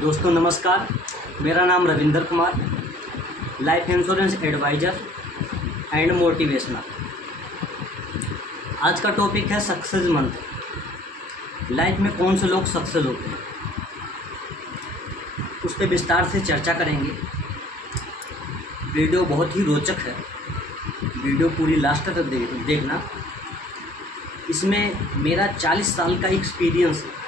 दोस्तों नमस्कार, मेरा नाम Ravinder Kumar, life insurance advisor and motivationer. आज का टॉपिक है सक्सेस मंत्र। लाइफ में कौन से लोग सक्सेस होते हैं, उस पर विस्तार से चर्चा करेंगे। वीडियो बहुत ही रोचक है, वीडियो पूरी लास्ट तक देखना। इसमें मेरा 40 साल का एक्सपीरियंस है।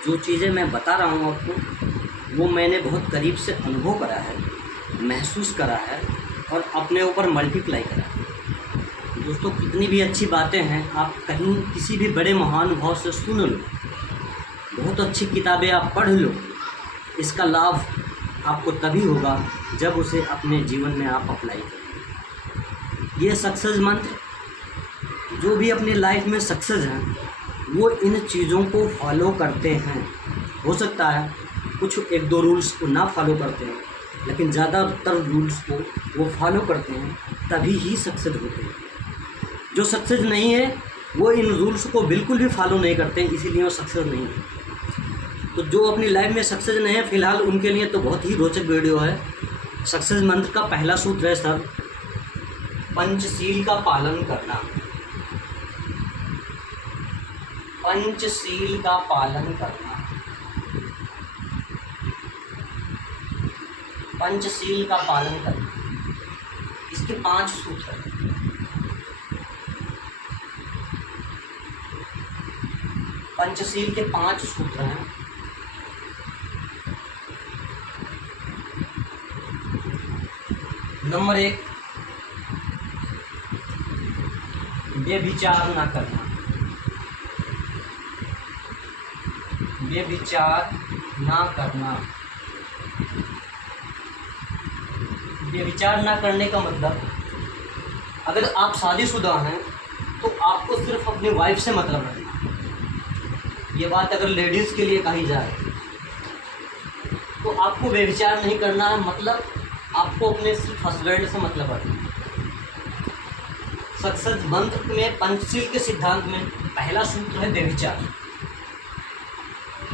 जो चीज़ें मैं बता रहा हूँ आपको, वो मैंने बहुत करीब से अनुभव करा है, महसूस करा है और अपने ऊपर मल्टीप्लाई करा है। दोस्तों, कितनी भी अच्छी बातें हैं, आप कहीं किसी भी बड़े महानुभाव से सुन लो, बहुत अच्छी किताबें आप पढ़ लो, इसका लाभ आपको तभी होगा जब उसे अपने जीवन में आप अप्लाई करें। ये सक्सेस मंत्र, जो भी अपनी लाइफ में सक्सेस हैं, वो इन चीज़ों को फॉलो करते हैं। हो सकता है कुछ एक दो रूल्स को ना फॉलो करते हैं, लेकिन ज़्यादातर रूल्स को वो फॉलो करते हैं, तभी ही सक्सेस होते हैं। जो सक्सेस नहीं है वो इन रूल्स को बिल्कुल भी फॉलो नहीं करते हैं, इसीलिए वो सक्सेस नहीं है। तो जो अपनी लाइफ में सक्सेस नहीं है फ़िलहाल, उनके लिए तो बहुत ही रोचक वीडियो है। सक्सेस मंत्र का पहला सूत्र है सर, पंचशील का पालन करना। पंचशील का पालन करना। पंचशील का पालन करना, इसके 5 सूत्र हैं। पंचशील के 5 सूत्र हैं। नंबर 1, व्यभिचार ना करना। व्यभिचार ना करना। व्यभिचार ना करने का मतलब, अगर आप शादीशुदा हैं तो आपको सिर्फ अपनी वाइफ से मतलब रखना। ये बात अगर लेडीज़ के लिए कही जाए तो आपको व्यभिचार नहीं करना है, मतलब आपको अपने सिर्फ हस्बैंड से मतलब रखना है। सक्सेस मंत्र में, पंचशील के सिद्धांत में पहला सूत्र है व्यभिचार।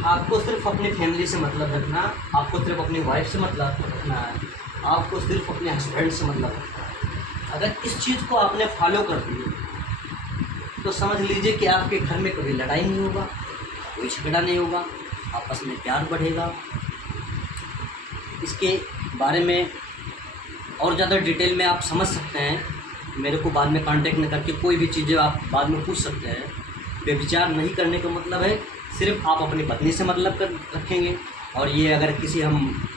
आपको सिर्फ अपनी फैमिली से मतलब रखना, आपको सिर्फ अपनी वाइफ से मतलब रखना है, आपको सिर्फ अपने हस्बैंड से मतलब रखना है। अगर इस चीज़ को आपने फॉलो कर दिया तो समझ लीजिए कि आपके घर में कभी लड़ाई नहीं होगा, कोई झगड़ा नहीं होगा, आपस में प्यार बढ़ेगा। इसके बारे में और ज़्यादा डिटेल में आप समझ सकते हैं, मेरे को बाद में कांटेक्ट न करके कोई भी चीज़ें आप बाद में पूछ सकते हैं। व्यभिचार नहीं करने का मतलब है सिर्फ आप अपनी पत्नी से मतलब रखेंगे, और ये अगर किसी हम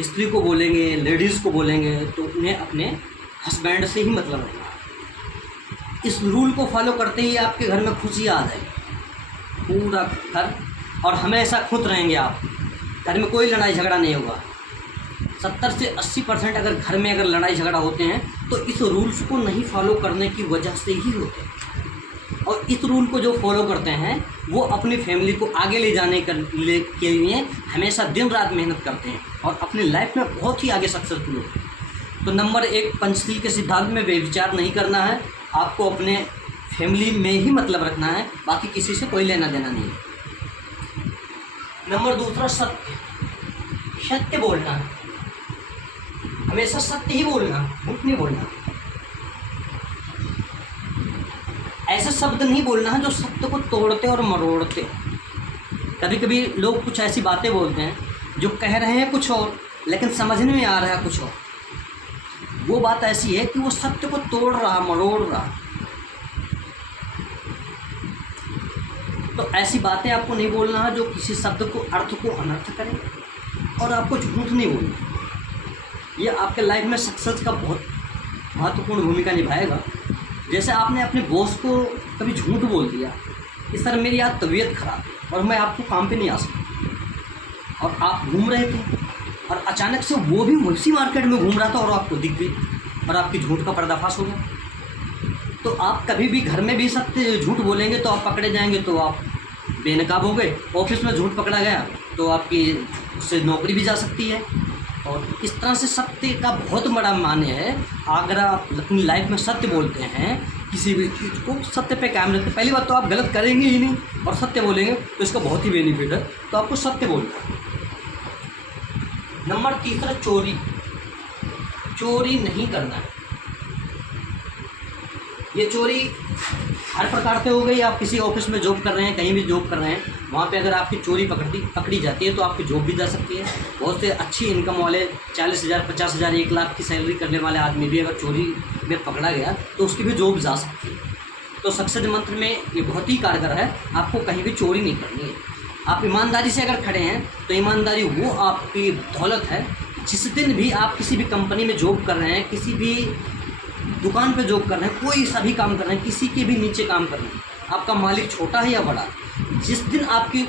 स्त्री को बोलेंगे, लेडीज़ को बोलेंगे, तो उन्हें अपने हस्बैंड से ही मतलब रखना। इस रूल को फॉलो करते ही आपके घर में खुशी आ जाएगी, पूरा घर, और हमेशा खुश रहेंगे आप। घर में कोई लड़ाई झगड़ा नहीं होगा। 70 से 80% अगर घर में अगर लड़ाई झगड़ा होते हैं तो इस रूल्स को नहीं फॉलो करने की वजह से ही होते हैं। और इस रूल को जो फॉलो करते हैं वो अपनी फैमिली को आगे ले जाने के लिए हमेशा दिन रात मेहनत करते हैं और अपनी लाइफ में बहुत ही आगे सक्सेसफुल होते हैं। तो नंबर 1, पंचशील के सिद्धांत में व्यभिचार नहीं करना है। आपको अपने फैमिली में ही मतलब रखना है, बाकी किसी से कोई लेना देना नहीं है। नंबर 2, सत्य बोलना है। हमेशा सत्य ही बोलना, झूठ नहीं बोलना। ऐसे शब्द नहीं बोलना है जो सत्य को तोड़ते और मरोड़ते। कभी कभी लोग कुछ ऐसी बातें बोलते हैं जो कह रहे हैं कुछ और, लेकिन समझने में आ रहा है कुछ और। वो बात ऐसी है कि वो सत्य को तोड़ रहा, मरोड़ रहा। तो ऐसी बातें आपको नहीं बोलना है जो किसी शब्द को, अर्थ को अनर्थ करे, और आपको झूठ नहीं बोलना। ये आपके लाइफ में सक्सेस का बहुत महत्वपूर्ण भूमिका निभाएगा। जैसे आपने अपने बॉस को कभी झूठ बोल दिया कि सर मेरी आज तबीयत खराब है और मैं आपको काम पे नहीं आ सकता, और आप घूम रहे थे और अचानक से वो भी उसी मार्केट में घूम रहा था और आपको दिख गई और आपकी झूठ का पर्दाफाश हो गया। तो आप कभी भी घर में भी सत्य झूठ बोलेंगे तो आप पकड़े जाएंगे, तो आप बेनकाब हो गए। ऑफिस में झूठ पकड़ा गया तो आपकी उससे नौकरी भी जा सकती है। और इस तरह से सत्य का बहुत बड़ा मान्य है। अगर आप अपनी लाइफ में सत्य बोलते हैं, किसी भी चीज़ को सत्य पे कायम रखते, पहली बात तो आप गलत करेंगे ही नहीं और सत्य बोलेंगे तो इसका बहुत ही बेनिफिट है। तो आपको सत्य बोलना है। नंबर तीसरा, चोरी। चोरी नहीं करना है। ये चोरी हर प्रकार से हो गई। आप किसी ऑफिस में जॉब कर रहे हैं, कहीं भी जॉब कर रहे हैं, वहाँ पे अगर आपकी चोरी पकड़ी जाती है तो आपकी जॉब भी जा सकती है। बहुत से अच्छी इनकम वाले 40,000, 50,000, 1 लाख की सैलरी करने वाले आदमी भी अगर चोरी में पकड़ा गया तो उसकी भी जॉब जा सकती है। तो सक्सेस मंत्र में ये बहुत ही कारगर है। आपको कहीं भी चोरी नहीं करनी है। आप ईमानदारी से अगर खड़े हैं तो ईमानदारी वो आपकी दौलत है। जिस दिन भी आप किसी भी कंपनी में जॉब कर रहे हैं, किसी भी दुकान पे जॉब कर रहे हैं, कोई सा भी काम कर रहे हैं, किसी के भी नीचे काम कर रहे हैं, आपका मालिक छोटा है या बड़ा, जिस दिन आपकी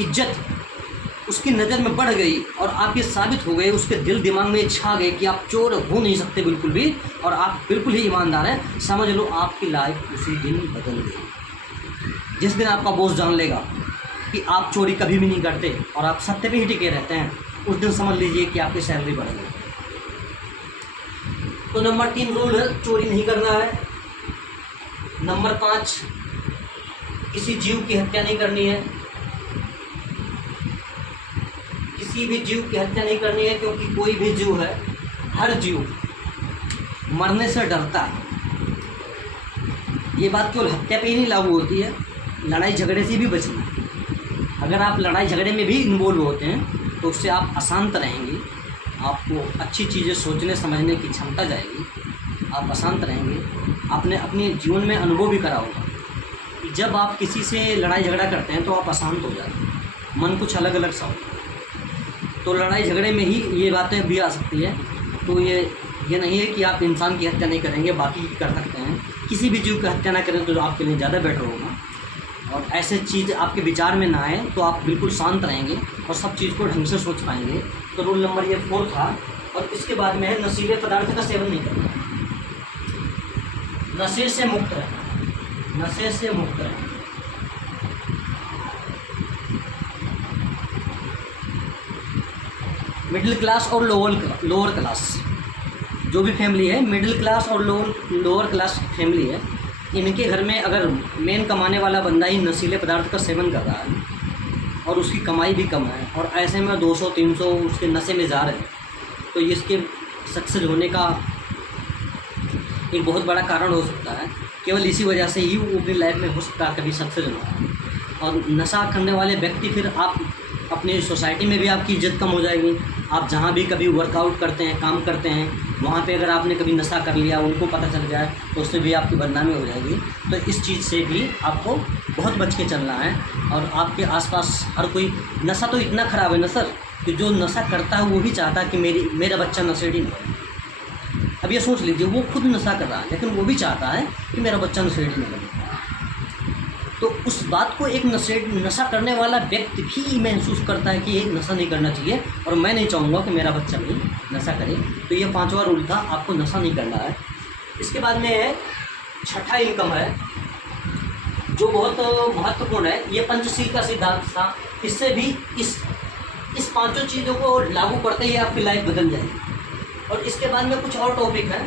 इज्जत उसकी नज़र में बढ़ गई और आप ये साबित हो गए, उसके दिल दिमाग में छा गए कि आप चोर हो नहीं सकते बिल्कुल भी, और आप बिल्कुल ही ईमानदार हैं, समझ लो आपकी लाइफ उसी दिन बदल गई। जिस दिन आपका बॉस जान लेगा कि आप चोरी कभी भी नहीं करते और आप सत्य पे ही टिके रहते हैं, उस दिन समझ लीजिए कि आपकी सैलरी बढ़ गई। तो नंबर 3 रूल है, चोरी नहीं करना है। नंबर 5, किसी जीव की हत्या नहीं करनी है। किसी भी जीव की हत्या नहीं करनी है, क्योंकि कोई भी जीव है, हर जीव मरने से डरता है। ये बात केवल हत्या पे ही नहीं लागू होती है, लड़ाई झगड़े से भी बचना है। अगर आप लड़ाई झगड़े में भी इन्वॉल्व होते हैं तो उससे आप अशांत रहेंगे, आपको अच्छी चीज़ें सोचने समझने की क्षमता जाएगी, आप अशांत रहेंगे। आपने अपने जीवन में अनुभव भी करा होगा कि जब आप किसी से लड़ाई झगड़ा करते हैं तो आप अशांत हो जाते हैं, मन कुछ अलग अलग सा होता है। तो लड़ाई झगड़े में ही ये बातें भी आ सकती है। तो ये नहीं है कि आप इंसान की हत्या नहीं करेंगे, बाकी कर सकते हैं। किसी भी जीव की हत्या ना करें तो आपके लिए ज़्यादा बेटर होगा, और ऐसे चीज़ आपके विचार में ना आए तो आप बिल्कुल शांत रहेंगे और सब चीज़ को ढंग से सोच पाएंगे। तो रूल नंबर ये 4 था। और इसके बाद में है नशीले पदार्थ का सेवन नहीं करना, नशे से मुक्त रहना, नशे से मुक्त रहना। मिडिल क्लास और लोअर क्लास जो भी फैमिली है, मिडिल क्लास और लोअर क्लास फैमिली है, इनके घर में अगर मेन कमाने वाला बंदा ही नशीले पदार्थ का सेवन कर रहा है और उसकी कमाई भी कम है और ऐसे में 200-300 उसके नशे में जा रहे हैं, तो इसके सक्सेस होने का एक बहुत बड़ा कारण हो सकता है। केवल इसी वजह से ही वो अपनी लाइफ में हो सकता है कभी सक्सेस होना। और नशा करने वाले व्यक्ति फिर आप अपनी सोसाइटी में भी आपकी इज्जत कम हो जाएगी। आप जहाँ भी कभी वर्कआउट करते हैं, काम करते हैं, वहाँ पे अगर आपने कभी नशा कर लिया, उनको पता चल जाए तो उससे भी आपकी बदनामी हो जाएगी। तो इस चीज़ से भी आपको बहुत बच के चलना है। और आपके आसपास हर कोई, नशा तो इतना ख़राब है ना सर कि जो नशा करता है वो भी चाहता है कि मेरा बच्चा नशेड़ी नहीं है। अब ये सोच लीजिए, वो खुद नशा कर रहा है लेकिन वो भी चाहता है कि मेरा बच्चा नशेड़ी नहीं बने। तो उस बात को एक नशा करने वाला व्यक्ति भी महसूस करता है कि ये नशा नहीं करना चाहिए और मैं नहीं चाहूँगा कि मेरा बच्चा भी नशा करे। तो ये 5वां रूल था, आपको नशा नहीं करना है। इसके बाद में है 6ठा इनकम है, जो बहुत महत्वपूर्ण है। ये पंचशील का सिद्धांत था। इससे भी इस 5 चीज़ों को लागू करते ही आपकी लाइफ बदल जाएगी। और इसके बाद में कुछ और टॉपिक है।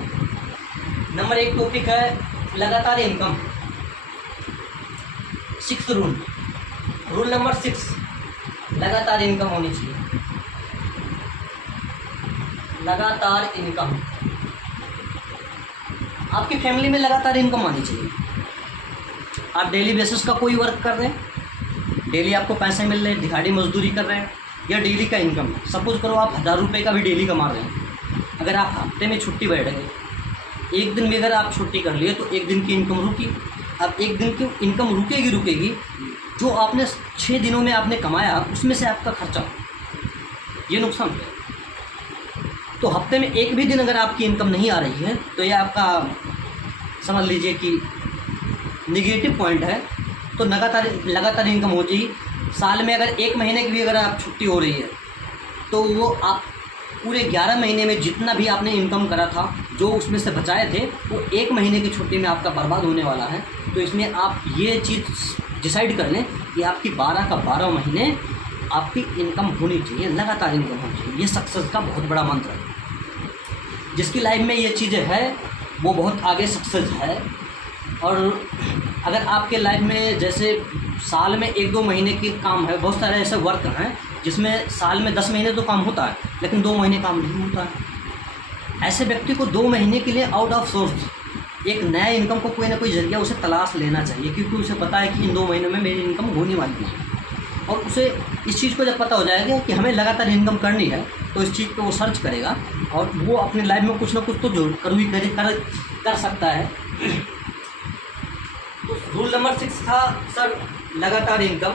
नंबर 1 टॉपिक है लगातार इनकम। 6 रूल नंबर 6, लगातार इनकम होनी चाहिए। लगातार इनकम, आपकी फैमिली में लगातार इनकम आनी चाहिए। आप डेली बेसिस का कोई वर्क कर रहे हैं, डेली आपको पैसे मिल रहे हैं, दिहाड़ी मजदूरी कर रहे हैं, या डेली का इनकम है। सपोज करो आप 1000 रुपये का भी डेली कमा रहे हैं। अगर आप हफ्ते में छुट्टी बैठ गए, एक दिन भी अगर आप छुट्टी कर लिए तो एक दिन की इनकम रुकी। अब एक दिन की इनकम रुकेगी, जो आपने 6 दिनों में आपने कमाया उसमें से आपका खर्चा, ये नुकसान है। तो हफ्ते में एक भी दिन अगर आपकी इनकम नहीं आ रही है तो ये आपका समझ लीजिए कि निगेटिव पॉइंट है। तो लगातार इनकम हो चाहिए। साल में अगर 1 महीने की भी अगर आप छुट्टी हो रही है तो वो आप पूरे 11 महीने में जितना भी आपने इनकम करा था, जो उसमें से बचाए थे, वो 1 महीने की छुट्टी में आपका बर्बाद होने वाला है। तो इसमें आप ये चीज़ डिसाइड कर लें कि आपकी 12 का 12 महीने आपकी इनकम होनी चाहिए, लगातार इनकम होनी चाहिए। ये सक्सेस का बहुत बड़ा मंत्र है। जिसकी लाइफ में ये चीज़ें है वो बहुत आगे सक्सेस है। और अगर आपके लाइफ में जैसे साल में 1-2 महीने की काम है, बहुत सारे ऐसे वर्क हैं जिसमें साल में 10 महीने तो काम होता है, लेकिन 2 महीने काम नहीं होता है। ऐसे व्यक्ति को 2 महीने के लिए आउट ऑफ सोर्स एक नया इनकम को कोई ना कोई जरिया उसे तलाश लेना चाहिए, क्योंकि उसे पता है कि इन 2 महीनों में मेरी इनकम होने वाली नहीं है। और उसे इस चीज़ को जब पता हो जाएगा कि हमें लगातार इनकम करनी है, तो इस चीज़ पे वो सर्च करेगा और वो अपनी लाइफ में कुछ ना कुछ तो जरूर कर सकता है। तो रूल नंबर 6 था सर लगातार इनकम।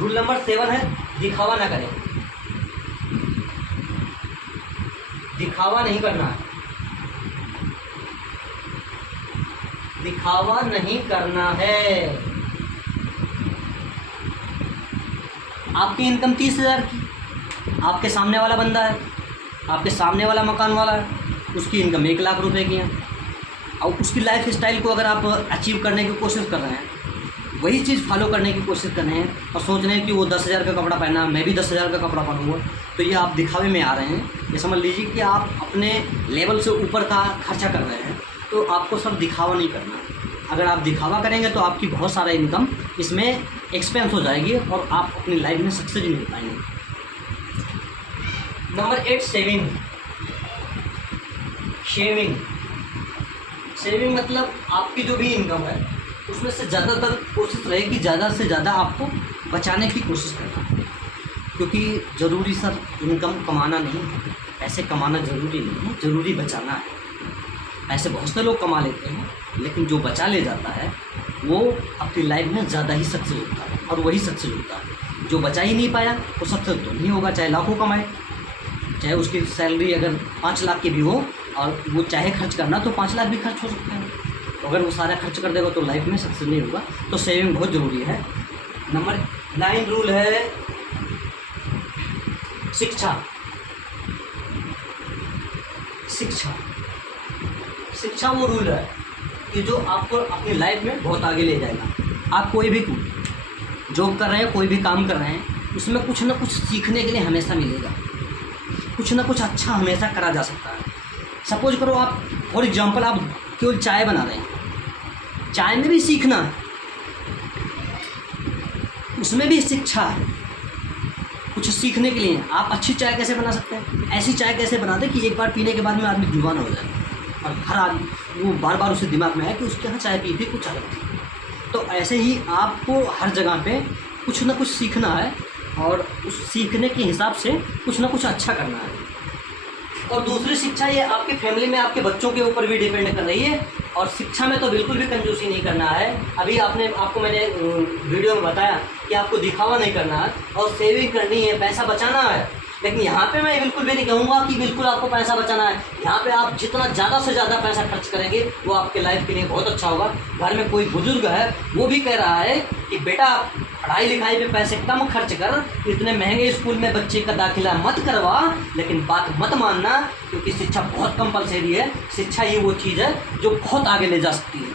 रूल नंबर 7 है दिखावा ना करें। दिखावा नहीं करना है, दिखावा नहीं करना है। आपकी इनकम 30,000 की, आपके सामने वाला बंदा है, आपके सामने वाला मकान वाला है, उसकी इनकम 1 लाख रुपए की है, और उसकी लाइफ स्टाइल को अगर आप अचीव करने की कोशिश कर रहे हैं, वही चीज़ फॉलो करने की कोशिश कर रहे हैं और सोच रहे हैं कि वो 10,000 का कपड़ा पहना, मैं भी 10,000 का कपड़ा पहनूंगा, तो ये आप दिखावे में आ रहे हैं। ये समझ लीजिए कि आप अपने लेवल से ऊपर का खर्चा कर रहे हैं। तो आपको सब दिखावा नहीं करना। अगर आप दिखावा करेंगे तो आपकी बहुत सारा इनकम इसमें एक्सपेंस हो जाएगी और आप अपनी लाइफ में सक्सेस नहीं हो पाएंगे। Number 8 saving. सेविंग मतलब आपकी जो भी इनकम है उसमें से ज़्यादातर कोशिश रहे कि ज़्यादा से ज़्यादा आपको बचाने की कोशिश करना, क्योंकि ज़रूरी सर इनकम कमाना नहीं है, पैसे कमाना ज़रूरी नहीं है, ज़रूरी बचाना है। ऐसे बहुत से लोग कमा लेते हैं, लेकिन जो बचा ले जाता है वो अपनी लाइफ में ज़्यादा ही सक्सेस होता है, और वही सक्सेस होता है। जो बचा ही नहीं पाया वो सक्सेस तो नहीं होगा, चाहे लाखों कमाए, चाहे उसकी सैलरी अगर 5 लाख की भी हो और वो चाहे खर्च करना तो 5 लाख भी खर्च हो सकता है। तो अगर वो सारा खर्च कर देगा तो लाइफ में सक्सेस नहीं होगा। तो सेविंग बहुत ज़रूरी है। नंबर 9 रूल है शिक्षा वो रूल है कि जो आपको अपनी लाइफ में बहुत आगे ले जाएगा। आप कोई भी जॉब कर रहे हैं, कोई भी काम कर रहे हैं, उसमें कुछ ना कुछ सीखने के लिए हमेशा मिलेगा, कुछ ना कुछ अच्छा हमेशा करा जा सकता है। सपोज करो आप फॉर एग्जांपल आप केवल चाय बना रहे हैं, चाय में भी सीखना है, उसमें भी शिक्षा है, कुछ सीखने के लिए। आप अच्छी चाय कैसे बना सकते हैं, ऐसी चाय कैसे बनाते हैं कि एक बार पीने के बाद में आदमी दीवाना हो जाए और हर आदमी वो बार बार उसे दिमाग में आए कि उसके यहाँ चाय पी थी कुछ अलग थी। तो ऐसे ही आपको हर जगह पे कुछ ना कुछ सीखना है और उस सीखने के हिसाब से कुछ ना कुछ अच्छा करना है। और दूसरी शिक्षा ये आपकी फैमिली में आपके बच्चों के ऊपर भी डिपेंड कर रही है। और शिक्षा में तो बिल्कुल भी कंजूसी नहीं करना है। अभी आपको मैंने वीडियो में बताया कि आपको दिखावा नहीं करना है और सेविंग करनी है, पैसा बचाना है। लेकिन यहाँ पे मैं बिल्कुल भी नहीं कहूँगा कि बिल्कुल आपको पैसा बचाना है। यहाँ पे आप जितना ज़्यादा से ज़्यादा पैसा खर्च करेंगे वो आपके लाइफ के लिए बहुत अच्छा होगा। घर में कोई बुजुर्ग है वो भी कह रहा है कि बेटा पढ़ाई लिखाई पे पैसे कम खर्च कर, इतने महंगे स्कूल में बच्चे का दाखिला मत करवा, लेकिन बात मत मानना, क्योंकि शिक्षा बहुत कंपलसरी है। शिक्षा ये वो चीज़ है जो बहुत आगे ले जा सकती है,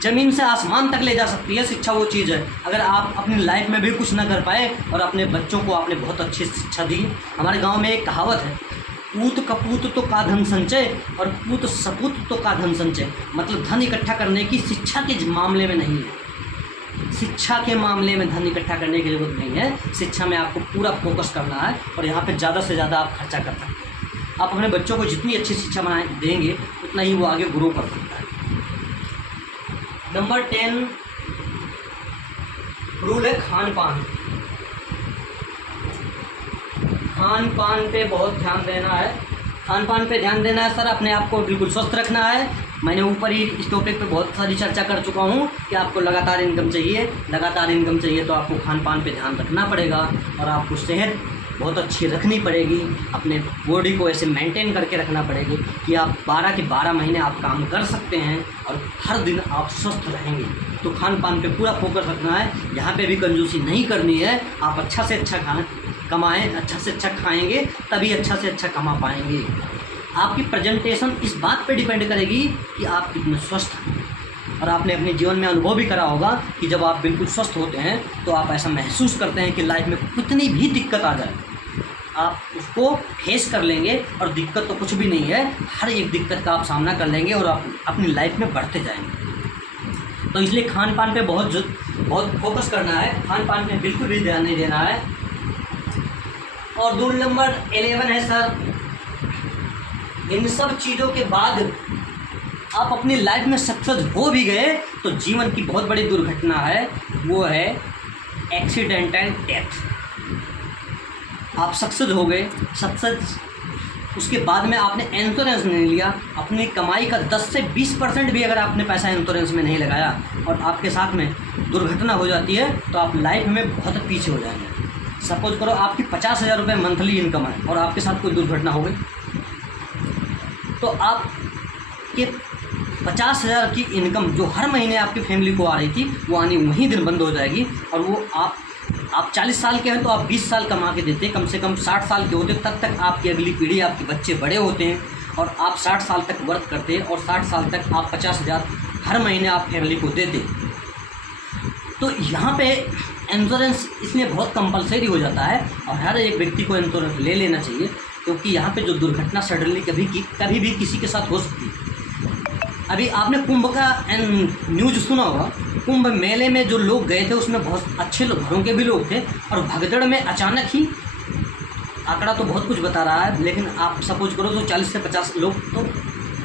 ज़मीन से आसमान तक ले जा सकती है। शिक्षा वो चीज़ है, अगर आप अपनी लाइफ में भी कुछ ना कर पाए और अपने बच्चों को आपने बहुत अच्छी शिक्षा दी। हमारे गांव में एक कहावत है, पूत कपूत तो का धन संचय और पूत सपूत तो का धन संचय। मतलब धन इकट्ठा करने की शिक्षा के मामले में नहीं है, शिक्षा के मामले में धन इकट्ठा करने की जरूरत नहीं है। शिक्षा में आपको पूरा फोकस करना है और यहाँ पे ज़्यादा से ज़्यादा आप खर्चा कर सकते हैं। आप अपने बच्चों को जितनी अच्छी शिक्षा देंगे उतना ही वो आगे ग्रो कर सकता है। नंबर 10 रूल है खान पान। खान पान पे बहुत ध्यान देना है। खान पान पे ध्यान देना है सर, अपने आप को बिल्कुल स्वस्थ रखना है। मैंने ऊपर ही इस टॉपिक पे बहुत सारी चर्चा कर चुका हूँ कि आपको लगातार इनकम चाहिए। लगातार इनकम चाहिए तो आपको खान पान पे ध्यान रखना पड़ेगा और आपको सेहत बहुत अच्छी रखनी पड़ेगी। अपने बॉडी को ऐसे मेंटेन करके रखना पड़ेगी कि आप 12 के 12 महीने आप काम कर सकते हैं और हर दिन आप स्वस्थ रहेंगे। तो खान पान पे पूरा फोकस रखना है, यहाँ पे भी कंजूसी नहीं करनी है। आप अच्छा से अच्छा कमाएँ, अच्छा से अच्छा खाएँगे तभी अच्छा से अच्छा कमा पाएंगे। आपकी प्रेजेंटेशन इस बात पे डिपेंड करेगी कि आप कितने स्वस्थ हैं। और आपने अपने जीवन में अनुभव भी करा होगा कि जब आप बिल्कुल स्वस्थ होते हैं तो आप ऐसा महसूस करते हैं कि लाइफ में कितनी भी दिक्कत आ जाए आप उसको फेस कर लेंगे और दिक्कत तो कुछ भी नहीं है, हर एक दिक्कत का आप सामना कर लेंगे और आप अपनी लाइफ में बढ़ते जाएंगे। तो इसलिए खान पान पे बहुत बहुत फोकस करना है, खान पान में बिल्कुल भी ध्यान नहीं देना है। और रूल नंबर 11 है सर, इन सब चीज़ों के बाद आप अपनी लाइफ में सक्सेस हो भी गए तो जीवन की बहुत बड़ी दुर्घटना है, वो है एक्सीडेंटल डेथ। आप सक्सेस हो गए, सक्सेस उसके बाद में आपने इंश्योरेंस नहीं लिया, अपनी कमाई का 10 से 20% भी अगर आपने पैसा इंश्योरेंस में नहीं लगाया और आपके साथ में दुर्घटना हो जाती है तो आप लाइफ में बहुत पीछे हो जाएंगे। सपोज करो आपकी 50,000 रुपये मंथली इनकम है और आपके साथ कोई दुर्घटना हो गई तो आपके 50,000 की इनकम जो हर महीने आपकी फैमिली को आ रही थी वो आनी वहीं दिन बंद हो जाएगी। और वो आप 40 साल के हैं तो आप 20 साल कमा के देते, कम से कम 60 साल के होते, तब तक आपकी अगली पीढ़ी, आपके बच्चे बड़े होते हैं और आप 60 साल तक वर्क करते और 60 साल तक आप 50,000 हर महीने आप फैमिली को देते। तो यहाँ पे इंश्योरेंस इसलिए बहुत कंपलसरी हो जाता है और हर एक व्यक्ति को इंश्योरेंस ले लेना चाहिए, क्योंकि यहाँ पे जो दुर्घटना सडनली कभी भी किसी के साथ हो सकती है। अभी आपने कुंभ का न्यूज़ सुना होगा, कुंभ मेले में जो लोग गए थे उसमें बहुत अच्छे घरों के भी लोग थे और भगदड़ में अचानक ही, आंकड़ा तो बहुत कुछ बता रहा है लेकिन आप सपोज करो तो 40 से 50 लोग तो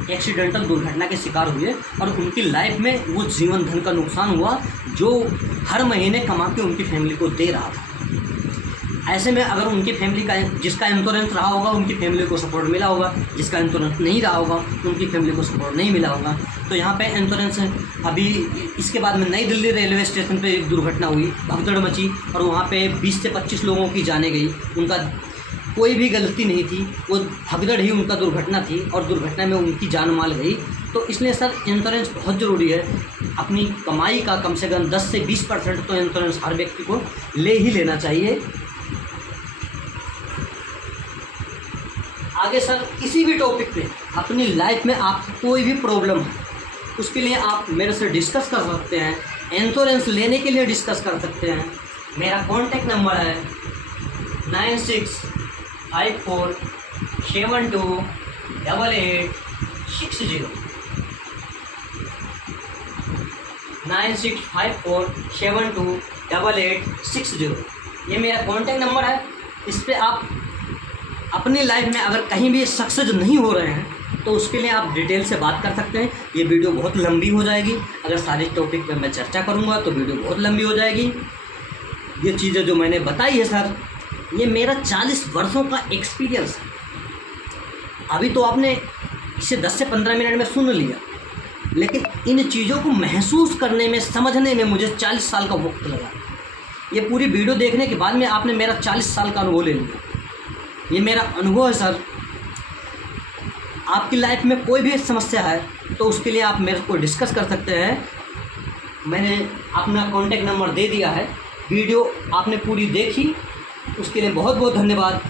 एक्सीडेंटल दुर्घटना के शिकार हुए और उनकी लाइफ में वो जीवन धन का नुकसान हुआ जो हर महीने कमा के उनकी फैमिली को दे रहा था। ऐसे में अगर उनकी फैमिली का, जिसका इंश्योरेंस रहा होगा उनकी फैमिली को सपोर्ट मिला होगा, जिसका इंश्योरेंस नहीं रहा होगा उनकी फैमिली को सपोर्ट नहीं मिला होगा। तो यहाँ पे इंश्योरेंस, अभी इसके बाद में नई दिल्ली रेलवे स्टेशन पे एक दुर्घटना हुई, भगदड़ मची और वहाँ पे 20 से 25 लोगों की जानें गई। उनका कोई भी गलती नहीं थी, वो भगदड़ ही उनका दुर्घटना थी और दुर्घटना में उनकी जान माल गई। तो इसलिए सर इंश्योरेंस बहुत ज़रूरी है। अपनी कमाई का कम से कम 10 से 20% तो इंश्योरेंस हर व्यक्ति को ले ही लेना चाहिए। आगे सर किसी भी टॉपिक पे अपनी लाइफ में आपको कोई भी प्रॉब्लम है उसके लिए आप मेरे से डिस्कस कर सकते हैं, इंश्योरेंस लेने के लिए डिस्कस कर सकते हैं। मेरा कॉन्टैक्ट नंबर है 9654728860 9654728860। ये मेरा कॉन्टैक्ट नंबर है। इस पर आप अपनी लाइफ में अगर कहीं भी सक्सेस नहीं हो रहे हैं तो उसके लिए आप डिटेल से बात कर सकते हैं। ये वीडियो बहुत लंबी हो जाएगी, अगर सारे टॉपिक पे मैं चर्चा करूँगा तो वीडियो बहुत लंबी हो जाएगी। ये चीज़ें जो मैंने बताई है सर, ये मेरा 40 वर्षों का एक्सपीरियंस है। अभी तो आपने इसे 10 से 15 मिनट में सुन लिया, लेकिन इन चीज़ों को महसूस करने में, समझने में मुझे 40 साल का वक्त लगा। ये पूरी वीडियो देखने के बाद में आपने मेरा 40 साल का अनुभव ले लिया। ये मेरा अनुभव है सर। आपकी लाइफ में कोई भी समस्या है तो उसके लिए आप मेरे को डिस्कस कर सकते हैं। मैंने अपना कॉन्टैक्ट नंबर दे दिया है। वीडियो आपने पूरी देखी, उसके लिए बहुत बहुत धन्यवाद,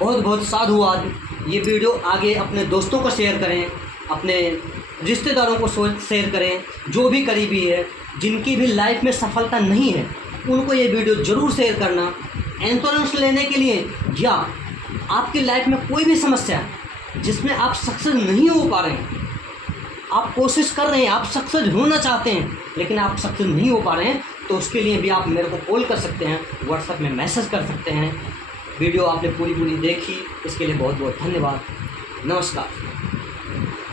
बहुत बहुत साधुवाद। ये वीडियो आगे अपने दोस्तों को शेयर करें, अपने रिश्तेदारों को शेयर करें, जो भी करीबी है, जिनकी भी लाइफ में सफलता नहीं है उनको ये वीडियो ज़रूर शेयर करना। इंश्योरेंस लेने के लिए या आपकी लाइफ में कोई भी समस्या है जिसमें आप सक्सेस नहीं हो पा रहे हैं, आप कोशिश कर रहे हैं, आप सक्सेस होना चाहते हैं लेकिन आप सक्सेस नहीं हो पा रहे हैं, तो उसके लिए भी आप मेरे को कॉल कर सकते हैं, व्हाट्सएप में मैसेज कर सकते हैं। वीडियो आपने पूरी देखी, इसके लिए बहुत बहुत धन्यवाद। नमस्कार।